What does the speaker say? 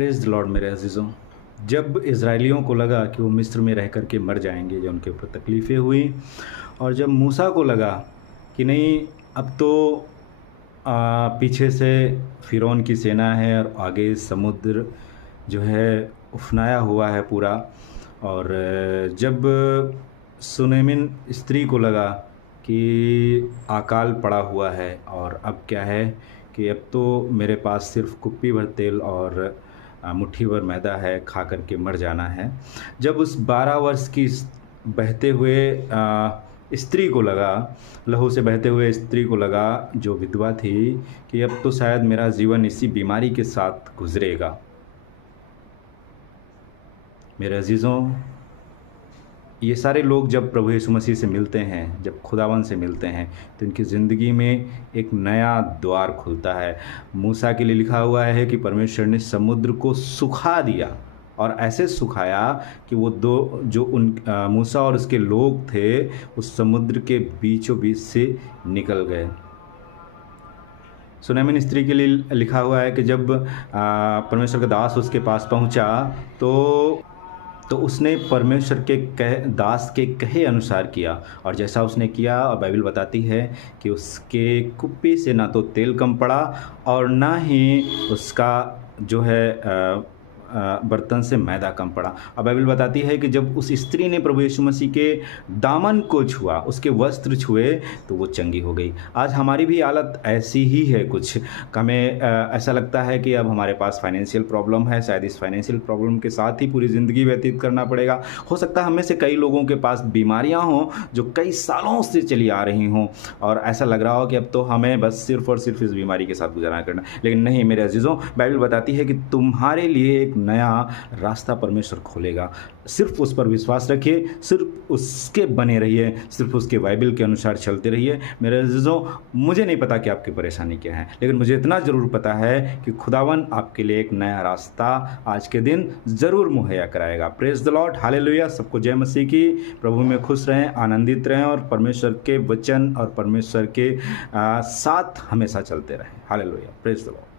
Praise the Lord मेरे अज़ीज़ों। जब इज़राइलियों को लगा कि वो मिस्र में रह कर के मर जाएँगे, जब उनके ऊपर तकलीफ़ें हुई और जब मूसा को लगा कि नहीं अब तो पीछे से फ़िरौन की सेना है और आगे समुद्र जो है उफ़नाया हुआ है पूरा। और जब सुनैमिन स्त्री को लगा कि अकाल पड़ा हुआ है और अब क्या है कि अब तो मेरे पास सिर्फ़ कुप्पी भर तेल और मुट्ठी भर मैदा है, खा कर के मर जाना है। जब उस 12 वर्ष की बहते हुए स्त्री को लगा, लहू से बहते हुए स्त्री को लगा जो विधवा थी कि अब तो शायद मेरा जीवन इसी बीमारी के साथ गुज़रेगा। मेरे अज़ीज़ों, ये सारे लोग जब प्रभु यीशु मसीह से मिलते हैं, जब खुदावन से मिलते हैं, तो इनकी ज़िंदगी में एक नया द्वार खुलता है। मूसा के लिए लिखा हुआ है कि परमेश्वर ने समुद्र को सुखा दिया और ऐसे सुखाया कि वो दो जो मूसा और उसके लोग थे, उस समुद्र के बीचों बीच से निकल गए। सुनैमिन स्त्री के लिए लिखा हुआ है कि जब परमेश्वर का दास उसके पास पहुंचा तो उसने परमेश्वर के दास के कहे अनुसार किया और जैसा उसने किया, और बाइबल बताती है कि उसके कुप्पी से ना तो तेल कम पड़ा और ना ही उसका जो है बर्तन से मैदा कम पड़ा। और बाइबल बताती है कि जब उस स्त्री ने प्रभु यीशु मसीह के दामन को छुआ, उसके वस्त्र छुए, तो वो चंगी हो गई। आज हमारी भी हालत ऐसी ही है कुछ। हमें ऐसा लगता है कि अब हमारे पास फाइनेंशियल प्रॉब्लम है, शायद इस फाइनेंशियल प्रॉब्लम के साथ ही पूरी ज़िंदगी व्यतीत करना पड़ेगा। हो सकता है हम में से कई लोगों के पास बीमारियाँ हों जो कई सालों से चली आ रही हों और ऐसा लग रहा हो कि अब तो हमें बस सिर्फ़ और सिर्फ इस बीमारी के साथ गुजारा करना। लेकिन नहीं मेरे अज़ीज़ों, बाइबल बताती है कि तुम्हारे लिए एक नया रास्ता परमेश्वर खोलेगा। सिर्फ उस पर विश्वास रखिए, सिर्फ उसके बने रहिए, सिर्फ उसके बाइबल के अनुसार चलते रहिए। मेरे अज़ीज़ों, मुझे नहीं पता कि आपकी परेशानी क्या है, लेकिन मुझे इतना ज़रूर पता है कि खुदावन आपके लिए एक नया रास्ता आज के दिन ज़रूर मुहैया कराएगा। Praise the Lord, hallelujah. सबको जय मसीह की। प्रभु में खुश रहें, आनंदित रहें और परमेश्वर के वचन और परमेश्वर के साथ हमेशा चलते रहें। हालेलुया। Praise the Lord.